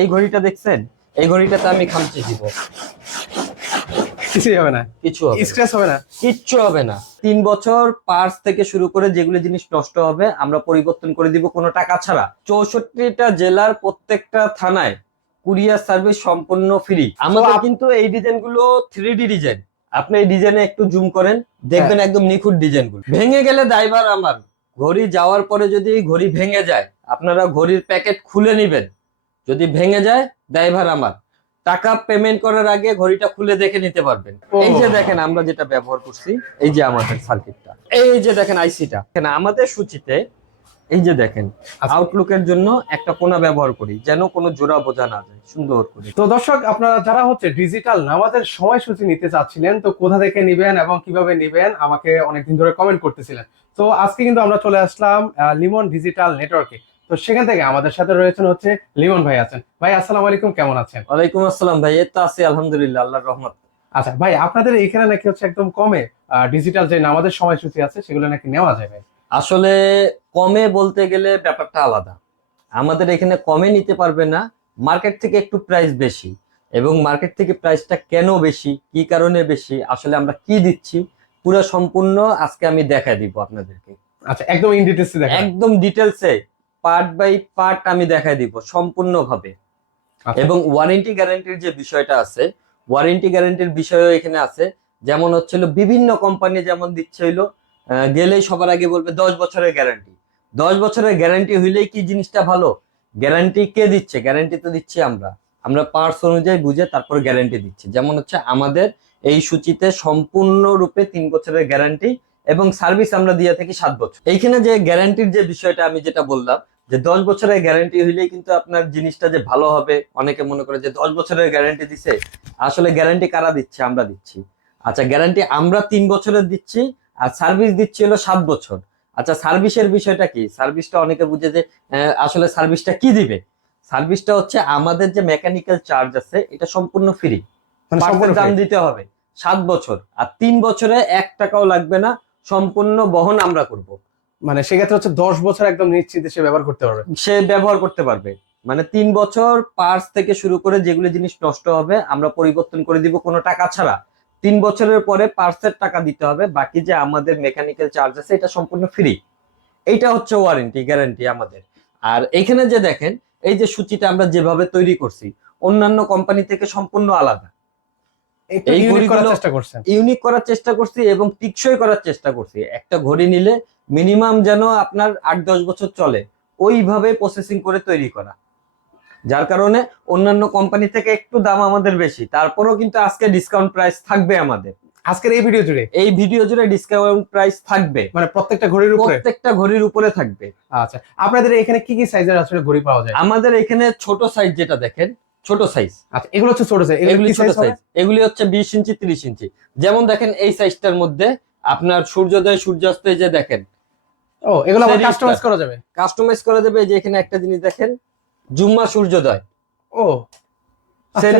এই ঘড়িটা দেখছেন? এই ঘড়িটাতে আমি খামচি দিব, কিছুই হবে না, কিছু হবে না, স্ক্র্যাচ হবে না। কিচ্ছু হবে না। 3 বছর পার্স থেকে শুরু করে যেগুলো জিনিস নষ্ট হবে আমরা পরিবর্তন করে দিব কোনো টাকা ছাড়া। 64টা জেলার প্রত্যেকটা থানায় কুরিয়ার সার্ভিস সম্পূর্ণ ফ্রি। আমাদের কিন্তু এই ডিজাইন গুলো 3D ডিজাইন। আপনি এই ডিজাইনে একটু জুম করেন, দেখবেন একদম নিখুঁত ডিজাইন গুলো। ভেঙে গেলে দায়ভার আমার। ঘড়ি যাওয়ার পরে যদি ঘড়ি ভেঙে যায়, আপনারা ঘড়ির প্যাকেট খুলে নেবেন। যদি ভেঙে যায় দায়ভার আমার। টাকা পেমেন্ট করার আগে ঘড়িটা খুলে দেখে নিতে পারবেন। এই যে দেখেন আমরা যেটা ব্যবহার করছি, এই যে আমাদের সার্কিটটা, এই যে দেখেন আইসিটা আমাদের সূচিতে, এই যে দেখেন আউটলুকের জন্য একটা কোণা ব্যবহার করি যেন কোনো জোড়া বোঝা না যায়, সুন্দর করে। তো দর্শক, আপনারা যারা ডিজিটাল নামাজের সময়সূচি নিতে চাচ্ছিলেন, তো কোথা থেকে নিবেন এবং কিভাবে নিবেন আমাকে অনেকদিন ধরে কমেন্ট করতেছিলেন। তো আজকে কিন্তু আমরা চলে আসলাম লিমন ডিজিটাল নেটওয়ার্কে। তো সেখান থেকে আমাদের সাথে রয়েছেন লিমন ভাই আছেন। ভাই আসসালামু আলাইকুম, কেমন আছেন? ওয়ালাইকুম আসসালাম ভাই, এই তো আছি আলহামদুলিল্লাহ, আল্লাহর রহমত। আচ্ছা ভাই, আপনাদের এখানে নাকি একদম কমে ডিজিটাল যে নামাজের সময়সূচি আছে সেগুলো নাকি নেওয়া যায় ভাই? আসলে কমে বলতে গেলে ব্যাপারটা আলাদা। আমাদের এখানে কমে নিতে পারবে না, মার্কেট থেকে একটু প্রাইস বেশি। এবং মার্কেট থেকে প্রাইসটা কেন বেশি, কি কারণে বেশি, আসলে আমরা কি দিচ্ছি পুরো সম্পূর্ণ আজকে আমি দেখাই দিব আপনাদেরকে। আচ্ছা, একদম ইন ডিটেইলসে দেখান। একদম ডিটেলসে পার্ট বাই পার্ট আমি দেখাই দিব সম্পূর্ণভাবে। এবং ওয়ারেন্টি গ্যারান্টির যে বিষয়টা আছে, ওয়ারেন্টি গ্যারান্টির বিষয়ও এখানে আছে। যেমন হচ্ছিল বিভিন্ন কোম্পানি যেমন দিচ্ছে হইলো গেলেই সবার আগে বলবে 10 বছরের গ্যারান্টি। 10 বছরের গ্যারান্টি হইলেই কি জিনিসটা ভালো? গ্যারান্টি কে দিচ্ছে? গ্যারান্টি তো দিচ্ছি আমরা। আমরা পার্টস অনুযায়ী বুঝে তারপর গ্যারান্টি দিচ্ছি। যেমন হচ্ছে আমাদের এই সূচিতে সম্পূর্ণরূপে 3 বছরের গ্যারান্টি এবং সার্ভিস আমরা দিয়ে থাকি 7 বছর। এইখানে যে গ্যারান্টির যে বিষয়টা আমি যেটা বললাম, যে 10 বছরের গ্যারান্টি হইলেই কিন্তু আপনার জিনিসটা যে ভালো হবে। অনেকে মনে করে যে 10 বছরের গ্যারান্টি দিছে, আসলে গ্যারান্টি কারা দিচ্ছে? আমরা দিচ্ছি। আচ্ছা, গ্যারান্টি আমরা 3 বছরের দিচ্ছি, আর সার্ভিস দিচ্ছি হলো 7 বছর। আচ্ছা, সার্ভিসের বিষয়টা কি? সার্ভিসটা অনেকে বুঝে যে আসলে সার্ভিসটা কি দিবে। সার্ভিসটা হচ্ছে আমাদের যে মেকানিক্যাল চার্জ আছে এটা সম্পূর্ণ ফ্রি, সম্পূর্ণ দাম দিতে হবে 7 বছর। আর 3 বছরে 1 টাকাও লাগবে না, সম্পূর্ণ বহন আমরা করব। মানে সেক্ষেত্রে 10 বছর একদম নিশ্চিন্তে সে ব্যবহার করতে পারবে। সে ব্যবহার করতে পারবে। মানে 3 বছর পার্টস থেকে শুরু করে যেগুলো জিনিস নষ্ট হবে আমরা পরিবর্তন করে দিব কোনো টাকা ছাড়া। 3 বছরের পরে পার্টসের টাকা দিতে হবে, বাকি যে আমাদের মেকানিক্যাল চার্জ আছে এটা সম্পূর্ণ ফ্রি। এইটা হচ্ছে ওয়ারেন্টি গ্যারান্টি আমাদের। আর এখানে যে দেখেন এই যে সূচিটা আমরা যেভাবে তৈরি করছি অন্যান্য কোম্পানি থেকে সম্পূর্ণ আলাদা। এই ইউনিক করার ঘড়িগুলো চেষ্টা করছেন। ইউনিক করার চেষ্টা করছি এবং টিকসই করার চেষ্টা করছি। একটা ঘড়ি নিলে মিনিমাম যেন আপনার 8-10 বছর চলে, ওইভাবে প্রসেসিং করে তৈরি করা। যার কারণে অন্যান্য কোম্পানি থেকে একটু দাম আমাদের বেশি, তারপরেও কিন্তু আজকে ডিসকাউন্ট প্রাইস থাকবে আমাদের। আজকের এই ভিডিও জুড়ে ডিসকাউন্ট প্রাইস থাকবে, মানে প্রত্যেকটা ঘড়ির উপরে থাকবে। আচ্ছা, আপনাদের এখানে কি কি সাইজের আসলে ঘড়ি পাওয়া যায়? আমাদের এখানে ছোট সাইজ যেটা দেখেন, ছোট সাইজ। আচ্ছা, এগুলো ছোট সাইজ। এগুলি হচ্ছে 20 ইঞ্চি 30 ইঞ্চি। যেমন দেখেন এই সাইজটার মধ্যে আপনার সূর্যোদয় সূর্যাস্তে যে দেখেন, এগুলো আবার কাস্টমাইজ করা যাবে। কাস্টমাইজ করা যাবে। যে এখানে একটা জিনিস দেখেন, জুম্মা সূর্যোদয়,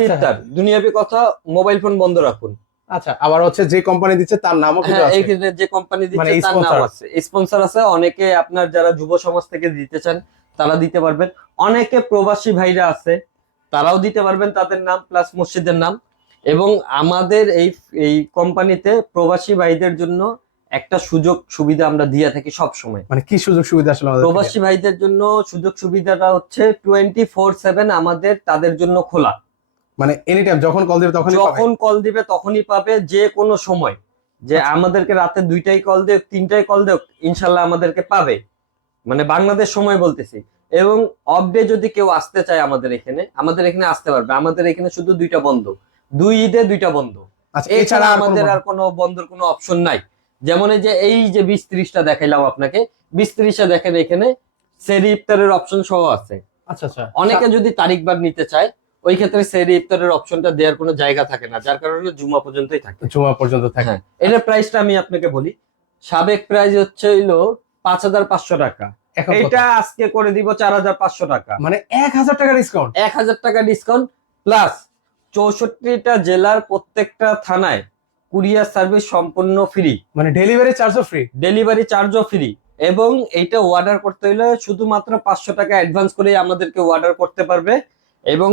ইফতার, দুনিয়াবি কথা, মোবাইল ফোন বন্ধ রাখুন। আচ্ছা, আবার যে কোম্পানি দিচ্ছে তার নামও কিন্তু আছে। এইখানে যে কোম্পানি দিচ্ছে তার নাম আছে, স্পন্সর আছে। অনেকে আপনার যারা যুব সমাজ থেকে দিতে চান তারা দিতে পারবেন। অনেকে প্রবাসী ভাইরা আছে তারাও দিতে পারবেন, তাদের নাম প্লাস মসজিদের নাম। এবং আমাদের এই কোম্পানিতে প্রবাসী ভাইদের জন্য একটা সুযোগ সুবিধা আমরা দিয়ে থাকি সব সময়। মানে কি সুযোগ সুবিধা আসলে? প্রবাসী ভাইদের জন্য সুযোগ সুবিধাটা হচ্ছে 24/7 আমাদের তাদের জন্য খোলা। মানে এনি টাইম যখন কল দিবে তখনই পাবে, যে কোনো সময়। যে আমাদেরকে রাতে 2টায় কল দেখ, 3টায় কল দেখ, ইনশাল্লাহ আমাদেরকে পাবে। মানে বাংলাদেশ সময় বলতেছি। এবং অফ ডে যদি কেউ আসতে চায় আমাদের এখানে আসতে পারবে। আমাদের এখানে শুধু 2টা বন্ধ, 2 ঈদে 2টা বন্ধ। এছাড়া আমাদের আর কোনো বন্ধর কোনো অপশন নাই। যেমন এই যে 20-30টা দেখাইলাম আপনাকে, 20-30টা দেখেন এখানে সেহরি ইফতারের অপশন সহ আছে। আচ্ছা আচ্ছা, অনেকে যদি তারিখবার নিতে চায় ওই ক্ষেত্রে সেহরি ইফতারের অপশনটা দেওয়ার কোনো জায়গা থাকে না, যার কারণে জুমা পর্যন্তই থাকে। এটার প্রাইসটা আমি আপনাকে বলি। সাবেক প্রাইস হইলো 5,500 টাকা। এটা আজকে করে দিব 4,500 টাকা। মানে 1,000 টাকা ডিসকাউন্ট। 1,000 টাকা ডিসকাউন্ট প্লাস 64টা জেলার প্রত্যেকটা থানায় কুরিয়ার সার্ভিস সম্পূর্ণ ফ্রি। মানে ডেলিভারি চার্জও ফ্রি। এবং এইটা অর্ডার করতে হলে শুধুমাত্র 500 টাকা অ্যাডভান্স করে আমাদেরকে অর্ডার করতে পারবে। এবং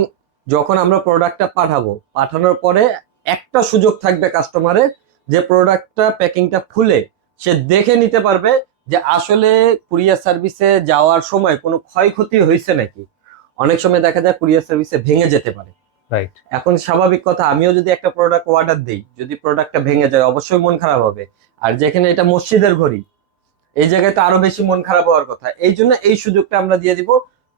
যখন আমরা প্রোডাক্টটা পাঠানোর পরে একটা সুযোগ থাকবে কাস্টমারের, যে প্রোডাক্টটা প্যাকিংটা খুলে সে দেখে নিতে পারবে যে আসলে কুরিয়ার সার্ভিসে যাওয়ার সময় কোনো ক্ষয়ক্ষতি হয়েছে নাকি। অনেক সময় দেখা যায় কুরিয়ার সার্ভিসে ভেঙে যেতে পারে। রাইট। এখন স্বাভাবিক কথা, আমিও যদি একটা প্রোডাক্ট অর্ডার দিই, যদি প্রোডাক্টটা ভেঙে যায় অবশ্যই মন খারাপ হবে। আর যেখানে এটা মসজিদের ঘড়ি, এই জায়গায় তো আরো বেশি মন খারাপ হওয়ার কথা। এই জন্য এই সুযোগটা আমরা দিয়ে দিব,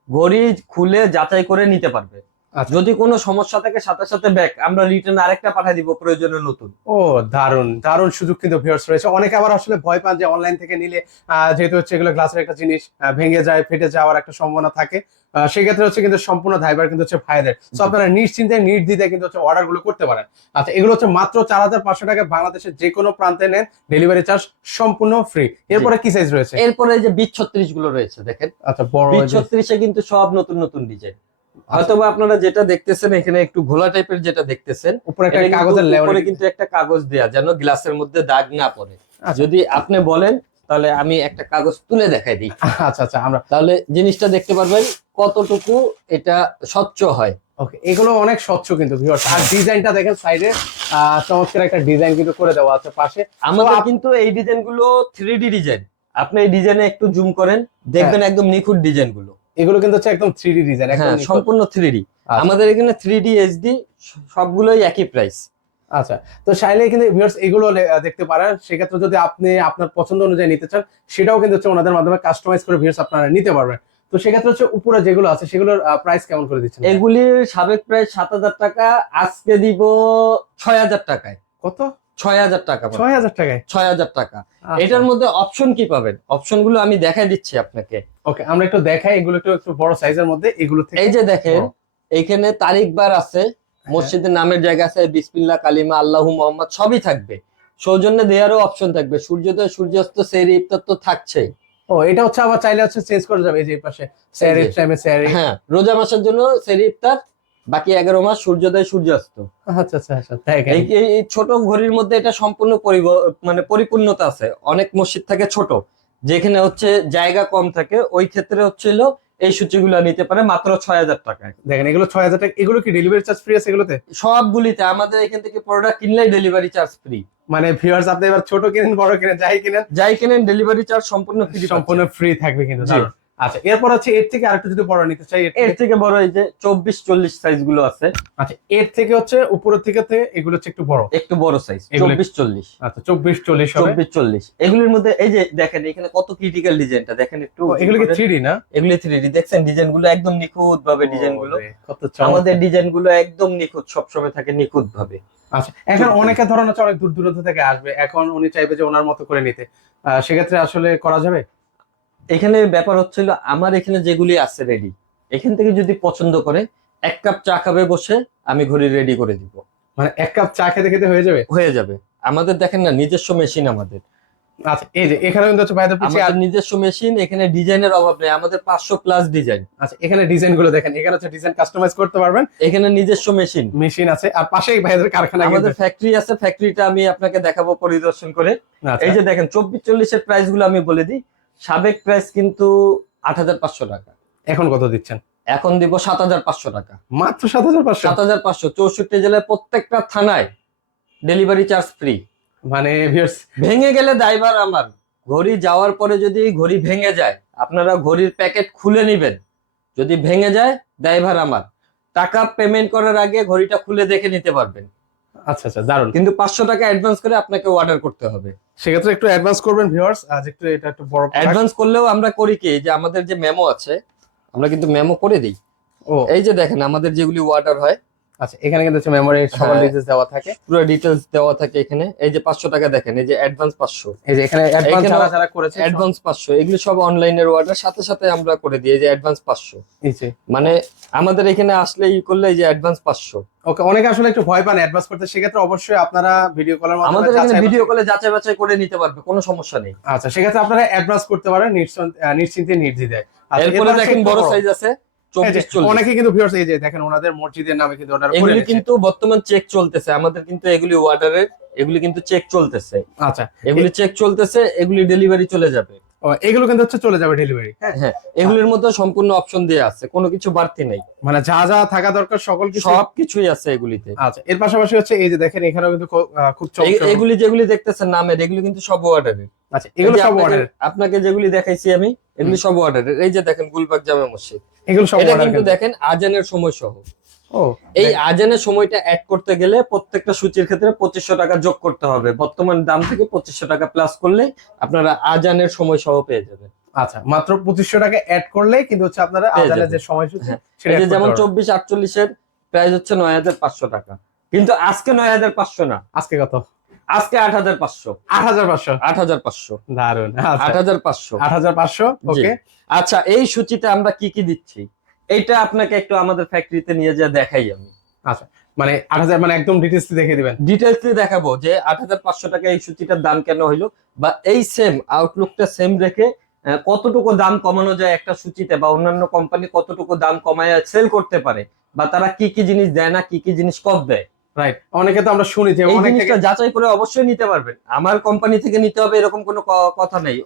ঘড়ি খুলে যাচাই করে নিতে পারবে। আচ্ছা। যদি কোনো সমস্যা থাকে সাথে সাথে ব্যাক আমরা রিটার্ন আরেকটা পাঠিয়ে দিব প্রয়োজনে নতুন। ও দারুন দারুন সুযোগ কিন্তু ভিউয়ার্স রয়েছে। অনেকে আবার আসলে ভয় পান যে অনলাইন থেকে নিলে যেহেতু হচ্ছে এগুলো গ্লাসের একটা জিনিস, ভেঙে যায় ফেটে যাওয়ার একটা সম্ভাবনা থাকে, সেক্ষেত্রে হচ্ছে কিন্তু সম্পূর্ণ দায়ভার কিন্তু হচ্ছে ভাইদের। তো আপনারা নিশ্চিন্তে নির্দ্বিধায় কিন্তু হচ্ছে অর্ডার গুলো করতে পারেন। আচ্ছা, এগুলো হচ্ছে মাত্র 4500 টাকা, বাংলাদেশের যে কোনো প্রান্তে নেন ডেলিভারি চার্জ সম্পূর্ণ ফ্রি। এরপরে কি সাইজ রয়েছে? এরপরে যে বিট 36 গুলো রয়েছে দেখেন। আচ্ছা, বড় বিট 36 এ কিন্তু সব নতুন নতুন ডিজাইন। হয়তোবা আপনারা যেটা দেখতেছেন এখানে একটু ঘোলা টাইপের যেটা দেখতেছেন, উপরে একটা কাগজের উপরে কিন্তু একটা কাগজ দেয়া যেন গ্লাসের মধ্যে দাগ না পড়ে। যদি আপনি বলেন তাহলে আমি একটা কাগজ তুলে দেখাই দিই। আচ্ছা আচ্ছা, আমরা তাহলে জিনিসটা দেখতে পারবেন কতটুকু এটা স্বচ্ছ হয়। ওকে, এগুলো অনেক স্বচ্ছ কিন্তু ভিউয়ার্স। আর ডিজাইনটা দেখেন সাইডে চমৎকার একটা ডিজাইন কিন্তু করে দেওয়া আছে পাশে। আমাদের কিন্তু এই ডিজাইন গুলো 3D ডিজাইন। আপনি এই ডিজাইনে একটু জুম করেন, দেখবেন একদম নিখুঁত ডিজাইন গুলো। এগুলো কিন্তু হচ্ছে একদম 3D ডিজাইন, একদম সম্পূর্ণ 3D। আমাদের এখানে 3D HD সবগুলোই একই প্রাইস। আচ্ছা, তো চাইলে কিন্তু ভিউয়ার্স এগুলো দেখতে পারেন। সেক্ষেত্রে যদি আপনি আপনার পছন্দ অনুযায়ী নিতে চান, সেটাও কিন্তু হচ্ছে ওনাদের মাধ্যমে কাস্টমাইজ করে ভিউয়ার্স আপনারা নিতে পারবেন। তো সেক্ষেত্রে হচ্ছে উপরে যেগুলো আছে সেগুলোর প্রাইস কেমন করে দিচ্ছেন? এগুলির সাবেক প্রাইস 7000 টাকা, আজকে দিব 6000 টাকায়। কত? 6000 টাকা। 6000 টাকায়? 6000 টাকা। এটার মধ্যে অপশন কি পাবেন? অপশন গুলো আমি দেখাই দিচ্ছি আপনাকে। ওকে, আমরা একটু দেখাই। এগুলো একটু বড় সাইজের মধ্যে, এগুলো থেকে এই যে দেখেন এইখানে তারিখ বার আছে, মসজিদের নামের জায়গা আছে, বিসমিল্লাহ, কালিমা, আল্লাহু মুহাম্মদ সবই থাকবে। সৌজন্যে দেওয়ারও অপশন থাকবে, সূর্যোদয়, সূর্যাস্ত, সেহরি, ইফতার তো থাকছেই। ও, এটা হচ্ছে আবার চাইলে হচ্ছে চেঞ্জ করা যাবে। এই যে এই পাশে সেহরি টাইমে সেহরি। হ্যাঁ, রোজা মাসের জন্য সেহরি, ইফতার, বাকি 11 মাস সূর্যোদয়, সূর্যাস্ত। আচ্ছা আচ্ছা আচ্ছা, দেখেন এই ছোট ঘড়ির মধ্যে এটা সম্পূর্ণ মানে পরিপূর্ণতা আছে। অনেক মসজিদ থাকে ছোট, যেখানে হচ্ছে জায়গা কম থাকে, ওই ক্ষেত্রে হচ্ছিল এই সূচিগুলো নিতে পারে মাত্র 6000 টাকায়। দেখেন এগুলো 6000 টাকা। এগুলো কি ডেলিভারি চার্জ ফ্রি আছে এগুলোতে? সবগুলিতে আমাদের এখান থেকে প্রোডাক্ট কিনলেই ডেলিভারি চার্জ ফ্রি। মানে ভিউয়ার্স, আপনি এবার ছোট কিনেন বড় কিনেন যাই কিনেন ডেলিভারি চার্জ সম্পূর্ণ ফ্রি, সম্পূর্ণ ফ্রি থাকবে কিন্তু। আচ্ছা, এরপর হচ্ছে এর থেকে আরেকটু যদি বড় নিতে চাই, এর থেকে বড় এই যে 24-40 সাইজ গুলো আছে। আচ্ছা, এর থেকে হচ্ছে উপরের থেকে এগুলো হচ্ছে একটু বড় সাইজ 24-40। আচ্ছা, 24-40 হবে। 24-40 এগুলির মধ্যে এই যে দেখেন এখানে কত ক্রিটিক্যাল ডিজাইনটা দেখেন একটু। এগুলো কি 3D না? এগুলি 3D। দেখছেন ডিজাইন গুলো একদম নিখুঁত ভাবে, ডিজাইন গুলো কত আমাদের ডিজাইন গুলো একদম নিখুঁত, সবসময় থাকে নিখুঁত ভাবে। আচ্ছা, এখন অনেকে ধরুন হচ্ছে অনেক দূর দূরান্ত থেকে আসবে, এখন উনি চাইবে যে ওনার মতো করে নিতে, সেক্ষেত্রে আসলে করা যাবে? এখানে ব্যাপার হচ্ছিল আমার এখানে যেগুলি আছে রেডি, এখান থেকে যদি পছন্দ করে 1 কাপ চা খাবে বসে, আমি ঘড়ি রেডি করে দিব। মানে 1 কাপ চা খেতে খেতে হয়ে যাবে? আমাদের দেখেন না নিজস্ব মেশিন আমাদের। আচ্ছা, এই যে এখানে কিন্তু হচ্ছে ভাইদের পিছে আমাদের নিজস্ব মেশিন, এখানে ডিজাইনের অভাব নেই, আমাদের 500+ ডিজাইন। আচ্ছা, এখানে ডিজাইন গুলো দেখেন, এখানে হচ্ছে ডিজাইন কাস্টমাইজ করতে পারবেন। এখানে নিজস্ব মেশিন আছে, আর পাশেই ভাইদের কারখানা, আমাদের ফ্যাক্টরি আছে। ফ্যাক্টরিটা আমি আপনাকে দেখাবো পরিদর্শন করে। এই যে দেখেন 24-40 এর প্রাইস গুলো আমি বলে দিই। সাবেক প্রাইস কিন্তু 8500 টাকা। এখন কত দিচ্ছেন? এখন দিব 7500 টাকা। মাত্র 7500? 7500। 64 জেলায় প্রত্যেকটা থানায় ডেলিভারি চার্জ ফ্রি। মানে ভিউয়ার্স, ভেঙে গেলে দায়ভার আমার। ঘড়ি যাওয়ার পরে যদি ঘড়ি ভেঙে যায়, আপনারা ঘড়ির প্যাকেট খুলে নেবেন। যদি ভেঙে যায় দায়ভার আমার। টাকা পেমেন্ট করার আগে ঘড়িটা খুলে দেখে নিতে পারবেন। আচ্ছা আচ্ছা, দারুন। কিন্তু 500 টাকা অ্যাডভান্স করে আপনাকে অর্ডার করতে হবে। সেক্ষেত্রে একটু অ্যাডভান্স করবেন ভিউয়ার্স, আজ এটা একটু বড় অ্যাডভান্স করলেও আমরা করি কি, যে আমাদের যে মেমো আছে আমরা কিন্তু মেমো করে দিই। এই যে দেখেন আমাদের যেগুলি অর্ডার হয়, আচ্ছা, এখানে কিন্তু হচ্ছে মেমোরি সব ডিটেইলস দেওয়া থাকে, পুরো ডিটেইলস দেওয়া থাকে এখানে। এই যে 500 টাকা দেখেন, এই যে অ্যাডভান্স 500, এই যে এখানে অ্যাডভান্স যারা করেছে অ্যাডভান্স 500, এগুলো সব অনলাইনের অর্ডার, সাথে সাথে আমরা করে দিই। এই যে অ্যাডভান্স 500, মানে আমাদের এখানে আসলে করলে এই যে অ্যাডভান্স 500। ওকে, অনেকে আসলে একটু ভয় পান অ্যাডভান্স করতে, সেক্ষেত্রে অবশ্যই আপনারা ভিডিও কলের মাধ্যমে আমাদের এখানে ভিডিও কলে যাচাই বাছাই করে নিতে পারবে, কোনো সমস্যা নেই। আচ্ছা, সেক্ষেত্রে আপনারা অ্যাডভান্স করতে পারেন নিশ্চিন্তে নির্দ্বিধায়। এরপরে দেখেন বড় সাইজ আছে 24-40। অনেকে কিন্তু ভিউয়ার্স এই যে দেখেন ওনাদের মসজিদের নামে কিন্তু অর্ডার করে এগুলি কিন্তু বর্তমান চেক চলতেছে আমাদের, কিন্তু এগুলি অর্ডারের, এগুলি কিন্তু চেক চলতেছে। আচ্ছা, এগুলি চেক চলতেছে, এগুলি ডেলিভারি চলে যাবে। এগুলো কিন্তু হচ্ছে চলে যাবে ডেলিভারি। হ্যাঁ, হ্যাঁ, এগুলোর মধ্যে সম্পূর্ণ অপশন দেওয়া আছে, কোনো কিছু বাড়তি নেই, মানে যা যা থাকা দরকার সকল কিছু। সবকিছুই আছে এগুলিতে। আচ্ছা, এর পাশাপাশি হচ্ছে এই যে দেখেন এখানেও কিন্তু খুব চমৎকার। এগুলি যেগুলি দেখতেছেন নামের, এগুলি কিন্তু সব অর্ডারের। আচ্ছা, এগুলো সব অর্ডার। আপনাকে যেগুলি দেখাইছি আমি, এগুলি সব অর্ডারের। এই যে দেখেন গুলবাগ জামে মসজিদ, এগুলো সব এটা অর্ডার কিন্তু দেখেন আজানের সময় সহ। ও, এই আজানের সময়টা অ্যাড করতে গেলে প্রত্যেকটা সূচির ক্ষেত্রে 2500 টাকা যোগ করতে হবে, বর্তমান দাম থেকে 2500 টাকা প্লাস করলে আপনারা আজানের সময় সহ পেয়ে যাবেন। আচ্ছা, মাত্র 2500 টাকা অ্যাড করলে কিন্তু হচ্ছে আপনারা আজানের যে সময়সূচি সেটা এই যে যেমন 24-48 এর প্রাইস হচ্ছে 9500 টাকা, কিন্তু আজকে 9500 না, আজকে কত? আজকে 8500। 8500। 8500, দারুন। আচ্ছা, 8500। 8500। ওকে। আচ্ছা, এই সূচিতে আমরা কি কি দিচ্ছি এইটা আপনাকে একটু আমাদের ফ্যাক্টরিতে নিয়ে যা দেখাই আমি। আচ্ছা, মানে 8000 মানে একদম ডিটেইলস দেখে দিবেন। ডিটেইলসে দেখাবো যে 8500 টাকা এই সূচিটার দাম কেন হইলো, বা এই সেম আউটলুকটা সেম রেখে কতটুকু দাম কমানো যায় একটা সূচিতে, বা অন্যান্য কোম্পানি কতটুকু দাম কমায় সেল করতে পারে, বা তারা কি কি জিনিস দেয় না, কি কি জিনিস কম দেয়। রাইট, অনেকে তো আমরা শুনি যে এই অনেক জিনিসটা যাচাই করে অবশ্যই নিতে পারবেন। আমার কোম্পানি থেকে নিতে হবে এরকম কোনো কথা নেই।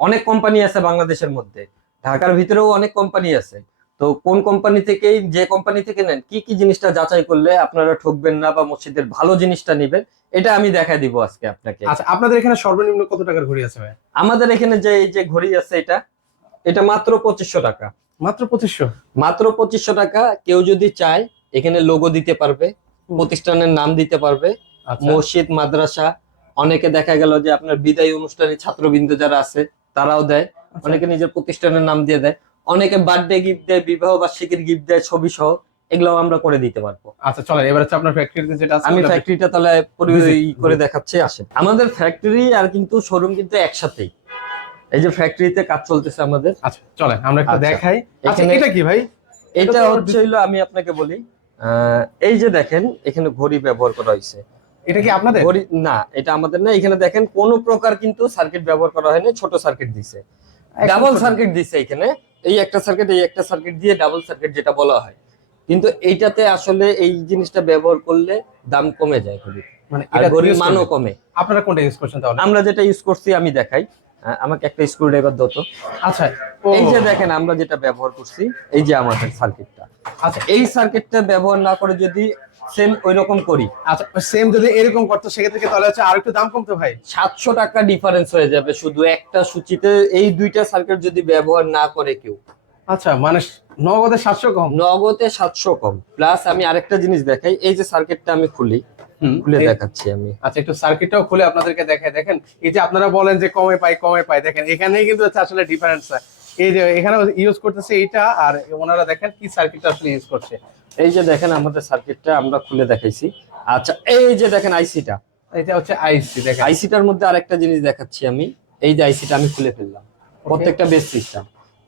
অনেক কোম্পানি আছে বাংলাদেশের মধ্যে, ঢাকার ভিতরেও অনেক কোম্পানি আছে। তো কোন কোম্পানি থেকে, যে কোম্পানি থেকে নেন, কি কি জিনিসটা যাচাই করলে আপনারা ঠকবেন না বা মসজিদের ভালো জিনিসটা নিবেন, এটা আমি দেখাই দিব আজকে আপনাকে। আচ্ছা, আপনাদের এখানে সর্বনিম্ন কত টাকার ঘড়ি আছে ভাই? আমাদের এখানে যে এই যে ঘড়ি আছে, এটা মাত্র 2500 টাকা। মাত্র 2500? মাত্র 2500 টাকা। কেউ যদি চায় এখানে লোগো দিতে পারবে, প্রতিষ্ঠানের নাম দিতে পারবে, আচ্ছা, মসজিদ, মাদ্রাসা। অনেকে দেখা গেল যে আপনার বিদায় অনুষ্ঠানে ছাত্রবৃন্দ যারা আছে তারাও দেয়, অনেকে নিজের প্রতিষ্ঠানের নাম দিয়ে দেয়, অনেকে বার্থডে গিফট দেয়, বিবাহ বার্ষিকীর গিফট দেয় ছবি সহ, এগুলো আমরা করে দিতে পারবো। আচ্ছা, চলেন এবার হচ্ছে আপনার ফ্যাক্টরিতে যেটা আছে আমি ওটা ফ্যাক্টরিটা তাহলে করে দেখাচ্ছি, আসেন। আমাদের ফ্যাক্টরি আর কিন্তু শোরুম কিন্তু একসাথেই। এই যে ফ্যাক্টরিতে কাজ চলতেছে আমাদের। আচ্ছা, চলেন আমরা একটু আচ্ছা, দেখাই। আচ্ছা, এখানে- এটা কি ভাই? এটা তো হচ্ছে হইলো, আমি আপনাকে বলি, এই যে দেখেন এখানে ঘড়ি ব্যবহার করা হয়েছে। এটা কি আপনাদের? ঘড়ি না, এটা আমাদের না। এখানে দেখেন কোন প্রকার কিন্তু সার্কিট ব্যবহার করা হয়নি, ছোট সার্কিট দিছে, ডাবল সার্কিট দিছে এখানে। এই একটা সার্কিট, এই একটা সার্কিট দিয়ে ডাবল সার্কিট যেটা বলা হয়। কিন্তু এইটাতে আসলে এই জিনিসটা ব্যবহার করলে দাম কমে যায় ঘড়ি, মানে আর এটা ঘড়ির মানও কমে। আপনারা কোনটা ইউজ করছেন তাহলে? আমরা যেটা ইউজ করছি আমি দেখাই। আমাকে একটা স্ক্রু ড্রাইভার দাও তো। আচ্ছা, এই যে দেখেন আমরা যেটা ব্যবহার করছি, এই যে আমাদের সার্কিটটা। আচ্ছা, এই সার্কিটটা ব্যবহার না করে যদি সেম ওই রকম করি, আচ্ছা, সেম যদি এরকম করতো সেক্ষেত্রে কি তাহলে হচ্ছে আর একটু দাম কমতো ভাই? 700 টাকা ডিফারেন্স হয়ে যাবে শুধু একটা সূচিতে। এই দুইটা সার্কিট যদি ব্যবহার না করে কেউ। আচ্ছা, মানে নগদে 700 কম? নগদে 700 কম। প্লাস আমি আরেকটা জিনিস দেখাই, এই যে সার্কিটটা আমি খুলে দেখাচ্ছি আমি। আচ্ছা, একটু সার্কিটটাও খুলে আপনাদেরকে দেখাই। দেখেন এই যে আপনারা বলেন যে কমে পাই, দেখেন এখানেই কিন্তু হচ্ছে আসলে ডিফারেন্স। এই যে এখানে ইউজ করতেছে এইটা, আর ওনারা দেখেন কি সার্কিটটা আসলে ইউজ করছে। এই যে দেখেন আমাদের সার্কিটটা আমরা খুলে দেখাইছি। আচ্ছা, এই যে দেখেন আইসিটা, এটা হচ্ছে আইসি। দেখেন আইসিটার মধ্যে আরেকটা জিনিস দেখাচ্ছি আমি। এই যে আইসিটা আমি খুলে ফেললাম, প্রত্যেকটা বেস সিস্টেম।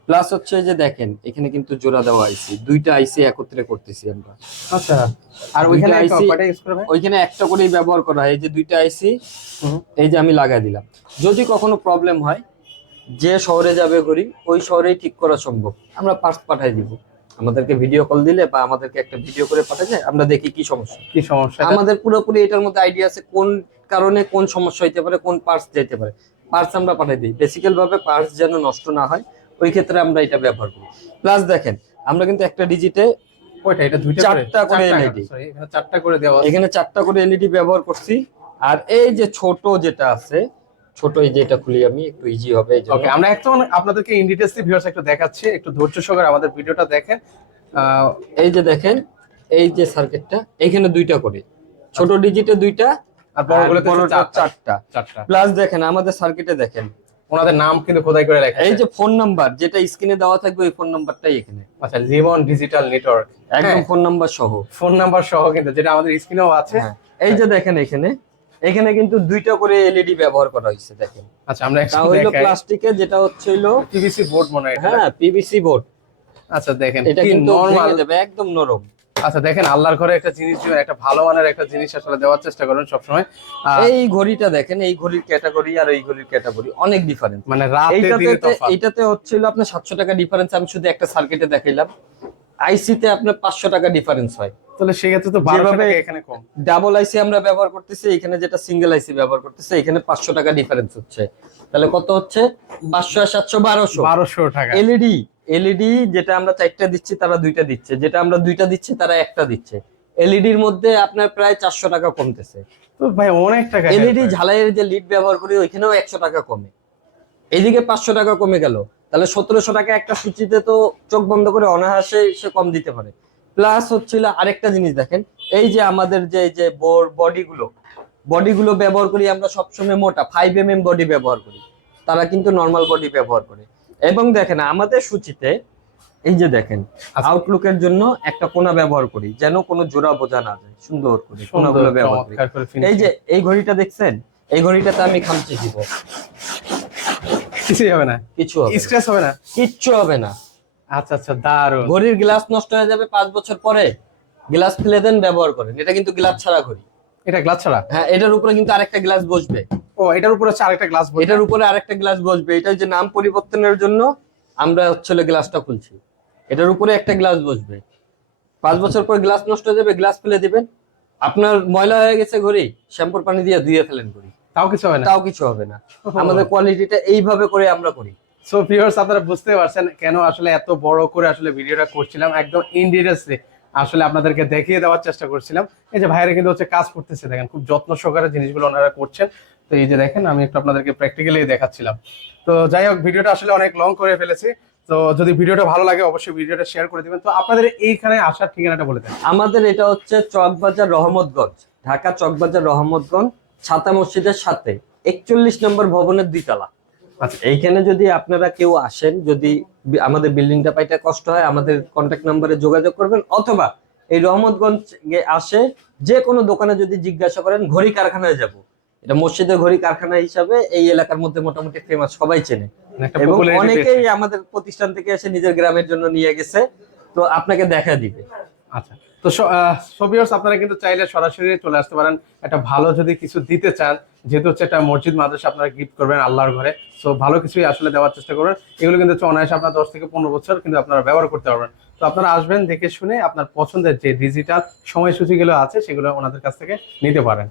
প্লাস হচ্ছে যে দেখেন এখানে কিন্তু জোড়া দেওয়া আইসি, দুইটা আইসি একত্রে করতেছি আমরা। আচ্ছা, আর ওইখানে দুইটা IC কয়টা ইউজ করবে? ওইখানে একটা করেই ব্যবহার করা হয়। এই যে দুইটা আইসি, এই যে আমি লাগাই দিলাম। যদি কখনো প্রবলেম হয়, যে শহরে যাবে ঘড়ি ওই শহরেই ঠিক করা সম্ভব। আমরা পার্টস পাঠাই দিব, আমাদেরকে ভিডিও কল দিলে বা আমাদেরকে একটা ভিডিও করে পাঠালে আমরা দেখি কি সমস্যা। কি সমস্যা? আমাদের পুরোপুরি এটার মধ্যে আইডিয়া আছে কোন কারণে কোন সমস্যা হইতে পারে, কোন পার্টস যেতে পারে। পার্টস আমরা পাঠাই দিই, বেসিক্যাল ভাবে পার্টস যেন নষ্ট না হয় ওই ক্ষেত্রে আমরা এটা ব্যবহার করি। প্লাস দেখেন আমরা কিন্তু একটা ডিজিটে ওইটা এটা দুইটা চারটা করে LED, সরি এখানে চারটা করে দেওয়া আছে। এখানে 4টা করে এলইডি ব্যবহার করছি। আর এই যে ছোট যেটা আছে, ছোট এই যে এটা খুলি আমি, একটু ইজি হবে এই জন্য। ওকে, আমরা একদম আপনাদেরকে ইন ডিটেইলস ভিউয়ার্স একটু দেখাচ্ছি, একটু ধৈর্য সহকারে আমাদের ভিডিওটা দেখেন। এই যে দেখেন এই যে সার্কিটটা, এখানে দুইটা করে, ছোট ডিজিটে দুইটা আর বড়গুলোতে বড়টা চারটা। চারটা। প্লাস দেখেন আমাদের সার্কিটে দেখেন ওনাদের নাম কিন্তু খোদাই করে লেখা এই আছে। যে ফোন নাম্বার যেটা স্ক্রিনে দেওয়া থাকবে ওই ফোন নাম্বারটাই এখানে, আচ্ছা, জীবন ডিজিটাল নেটওয়ার্ক, একদম ফোন নাম্বার সহ। ফোন নাম্বার সহ কিন্তু যেটা আমাদের স্ক্রিনেও আছে। হ্যাঁ, এই যে দেখেন এখানে কিন্তু দুইটা করে এলইডি ব্যবহার করা হয়েছে দেখেন। আচ্ছা, আমরা তা হইলো প্লাস্টিকের, যেটা হচ্ছে হইলো পিভিসি বোর্ড মনে হয়। হ্যাঁ, পিভিসি বোর্ড। আচ্ছা, দেখেন এটা কি কিন্তু নরমাল ভেঙে যাবে, একদম নরম। আচ্ছা, দেখেন আল্লাহর ঘরে একটা জিনিস দিবেন, একটা ভালো মানের একটা জিনিস আসলে দেওয়ার চেষ্টা করবেন সবসময়। এই ঘড়িটা দেখেন, এই ঘড়ির ক্যাটাগরি আর এই ঘড়ির ক্যাটাগরি অনেক ডিফারেন্স। মানে রাতে দিনে তফাৎ। এইটাতে হচ্ছিল আপনার 700 টাকা ডিফারেন্স, আমি শুধু একটা সার্কিটে দেখাইলাম। আইসিতে আপনার 500 টাকা ডিফারেন্স হয়। তাহলে সেক্ষেত্রে তো 1200 যেভাবে টাকা এখানে কম। ডাবল আইসি আমরা ব্যবহার করতেছি, এখানে যেটা সিঙ্গেল আইসি ব্যবহার করতেছে, এখানে 500 টাকা ডিফারেন্স হচ্ছে। তাহলে কত হচ্ছে? 500 আর 700 1200। 1200 টাকা। এলইডি যেটা আমরা 4টা দিচ্ছি তারা 2টা দিচ্ছে, যেটা আমরা 2টা দিচ্ছি তারা 1টা দিচ্ছে। এলইডির মধ্যে আপনার প্রায় 400 টাকা কমতেছে। তো ভাই অনেক টাকা। এলইডি ঝালাইয়ের যে লিড ব্যবহার করি ওইখানেও 100 টাকা কমে, এইদিকে 500 টাকা কমে গেল। তাহলে 1700 টাকা একটা সূচিতে তো চোখ বন্ধ করে অনায়াসে সে কম দিতে পারে। প্লাস হচ্ছিল আরেকটা জিনিস দেখেন, এই যে আমাদের যে বডিগুলো ব্যবহার করি আমরা সবসময় মোটা 5mm বডি ব্যবহার করি, তারা কিন্তু নর্মাল বডি ব্যবহার করে। এবং দেখেন আমাদের সূচিতে এই যে দেখেন আউটলুকের জন্য একটা কোণা ব্যবহার করি, যেন কোনো জোড়া বোঝা না যায়, সুন্দর করে কোণাগুলো ব্যবহার করি। এই যে এই ঘড়িটা দেখছেন, এই ঘড়িটাতে আমি খামচি দিব, কিছুই হবে না, কিছু হবে না, স্ক্র্যাচ হবে না, কিচ্ছু হবে না। আচ্ছা আচ্ছা, দারুণ। ঘড়ির গ্লাস নষ্ট হয়ে যাবে 5 বছর পরে, গ্লাস ফেলে দেন, ব্যবহার করেন। এটা কিন্তু গ্লাস ছাড়া ঘড়ি। এটা গ্লাস ছাড়া? হ্যাঁ, এটার উপরে কিন্তু আরেকটা গ্লাস বসবে। ও, এটার উপরে হচ্ছে আরেকটা গ্লাস বসবে। এটার উপরে আরেকটা গ্লাস বসবে। এটা যে নাম পরিবর্তনের জন্য আমরা হচ্ছে গ্লাসটা খুলছি, এটার উপরে একটা গ্লাস বসবে। 5 বছর পর গ্লাস নষ্ট হয়ে যাবে, গ্লাস ফেলে দিবেন। আপনার ময়লা হয়ে গেছে ঘড়ি, শ্যাম্পুর পানি দিয়ে ধুয়ে ফেলেন ঘড়ি, তাও কিছু হবে না, তাও কিছু হবে না। আমাদের কোয়ালিটিটা এইভাবে করে আমরা করি। সো ভিউয়ার্স, আপনারা বুঝতে পারছেন কেন আসলে এত বড় করে আসলে ভিডিওটা করছিলাম, একদম ইন ডিটেইলসে আসলে আপনাদেরকে দেখিয়ে দেওয়ার চেষ্টা করছিলাম। এই যে ভাইরা কিন্তু হচ্ছে কাজ করতেছে, দেখেন খুব যত্ন সহকারে জিনিসগুলো ওনারা করছেন। তো এই যে দেখেন, আমি একটু আপনাদেরকে প্র্যাকটিক্যালি দেখাচ্ছিলাম। তো যাই হোক, ভিডিওটা আসলে অনেক লং করে ফেলেছি। তো যদি ভিডিওটা ভালো লাগে অবশ্যই ভিডিওটা শেয়ার করে দিবেন। তো আপনাদের এইখানে আসার ঠিকানাটা বলে দেন। আমাদের এটা হচ্ছে চকবাজার রহমতগঞ্জ, ঢাকা চকবাজার রহমতগঞ্জ, ছাতা মসজিদের সাথে 41 নম্বর ভবনের 2 তলা। আচ্ছা, এইখানে যদি আপনারা কেউ আসেন, যদি আমাদের বিল্ডিংটা পাইতে কষ্ট হয়, আমাদের কন্ট্যাক্ট নাম্বারে যোগাযোগ করবেন, অথবা এই রহমতগঞ্জ আসে যে কোনো দোকানে যদি জিজ্ঞাসা করেন, ঘড়ি কারখানায় যাব, এটা মসজিদের ঘড়ি কারখানা হিসাবে এই এলাকার মধ্যে মোটামুটি ফেমাস, সবাই চেনে। একটা এবং popularity অনেকেই পেয়েছে। আমাদের প্রতিষ্ঠান থেকে এসে নিজের গ্রামের জন্য নিয়ে গেছে, তো আপনাকে দেখা দিবে। আচ্ছা, তো ভিউয়ার্স, আপনারা কিন্তু চাইলে সরাসরি চলে আসতে পারেন। একটা ভালো যদি কিছু দিতে চান, যেহেতু হচ্ছে একটা মসজিদ মাদ্রাসা আপনারা গিফট করবেন আল্লাহর ঘরে, সো ভালো কিছুই আসলে দেওয়ার চেষ্টা করবেন। এগুলো কিন্তু হচ্ছে অনায়াসে আপনার 10 থেকে 15 বছর কিন্তু আপনারা ব্যবহার করতে পারবেন। তো আপনারা আসবেন, দেখে শুনে আপনার পছন্দের যে ডিজিটাল সময়সূচিগুলো আছে সেগুলো ওনাদের কাছ থেকে নিতে পারেন।